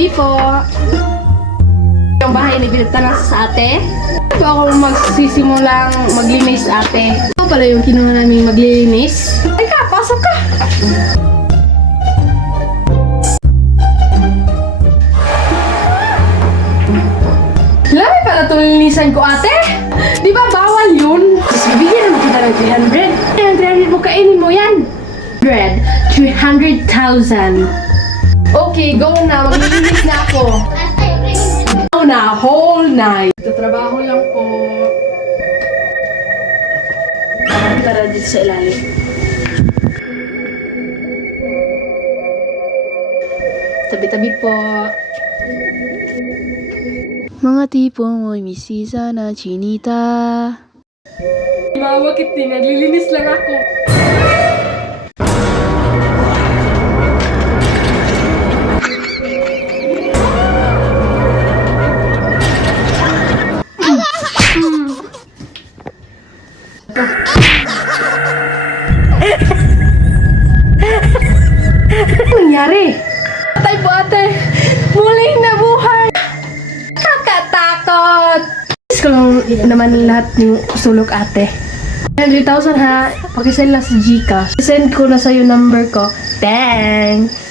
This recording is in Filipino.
Tabi po. Yung bahay ni Binitanas sa ate. Ito ako magsisimulang maglinis ate. Ito pala yung kinuha namin maglilinis. Ay ka, pasok ka! Lami pala itong linisan ko ate. Di ba bawal yun? Tapos bibigyan naman kita ng 300. Yung 300 mo, kainin mo yan. 300,000. Okay, go na. Maglilinis na ako. Go na, whole night. Tatrabaho lang po. Tara dito sa ilalim. Tabi-tabi po. Mga tipong may misisa na chinita. Bakit din? Naglilinis lang ako. Ano nangyari? Patay po ate! Muling nabuhay! Nakakatakot! Gusto ko naman lahat ng sulok ate. 100,000 ha. Pakisend lang sa Gcash. Send ko na sa'yo number ko. Thanks!